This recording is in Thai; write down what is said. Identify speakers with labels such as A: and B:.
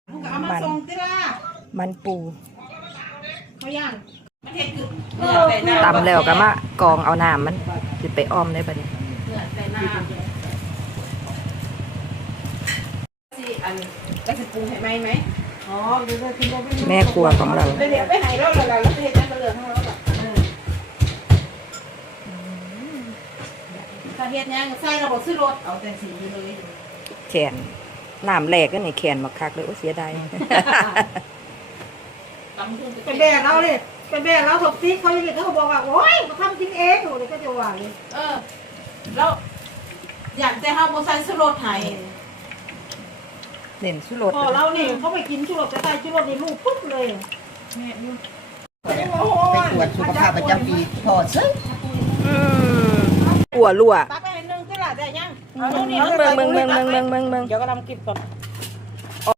A: มันปู
B: เขาย่าง
A: ตำแล้วก็มากองเอาน้ำมันจะไปอ้อมได้ปะเนี่ย
B: ก็จะปรุงให้ไหมอ๋อเดี๋ยวกินได้
A: แม่ครัวของเรา
B: เดี๋ยวไปไหนแล้วเราจะเห็นนั่นก็เหลือทั้งเราแบบถ้าเฮ็ดยังใส่เราบอกซื้อรถเอาแต่สีเลย
A: แขนน้ำแหลกก็ในแขนมาคักเลยโอ้เสียดาย
B: เป็นแบกเราเลยเป็นแบกเราถกซีเขาอย่างนี้เขาบอกว่าโอ๊ยมาทำกินเองเลยก็จะว่าเลยแล้วอยากจะให้โมไซซื้อรถไทย
A: เน้นสุรส
B: พอเราเนี่ยเขาไปกินชุรสจะได้ชุรสในลูกปุ๊บเลย
C: ไปตรวจสุขภาพประจำปีพอซื้อ
A: อั่วรั่ว
B: ตักไปนึงที่ละได้ยัง
A: เบิ่ง
B: เดี๋ยวก็ทำกินก่อน